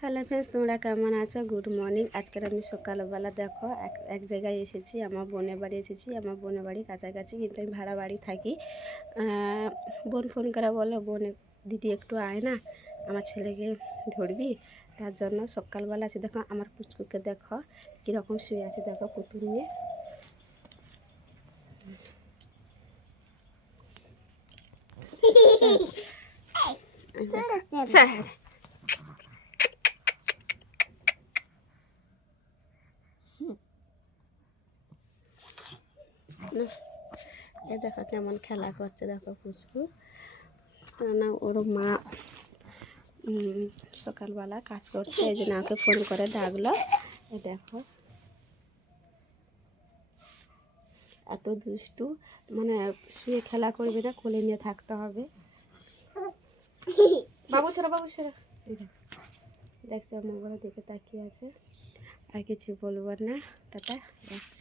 Hello friends তোমরা কেমন আছো? Good morning. আজকের আমি সকালবেলা দেখো এক এক জায়গায় এসেছি আমার বোনের বাড়ি এসেছি আমার বোনের বাড়ি কাছাকাছি কিন্তু আমি ভাড়া বাড়ি থাকি। বোন ফোন করে বলো বোন দিদি একটু আয় না আমার ছেলেকে ধরবি? তার জন্য সকালবেলা আছে দেখো আমার পুচকুকে দেখো কীরকম শুয়ে আছে দেখো পুতুল নিয়ে। চল। না? এ দেখো কেমন খেলা করছে, দেখো পুচকু। না, ওর মা সকালবেলা কাজ করছে, এই জন্য আমাকে ফোন করে ডাকলো। এ দেখো। এত দুষ্টু মানে শুয়ে খেলা করবে না, কোলে নিয়ে থাকতে হবে। বাবু সেরা বাবু সেরা। দেখছ মোবাইলের দিকে তাকিয়ে আছে। আর কিছু বলব না। টাটা, রাখছি।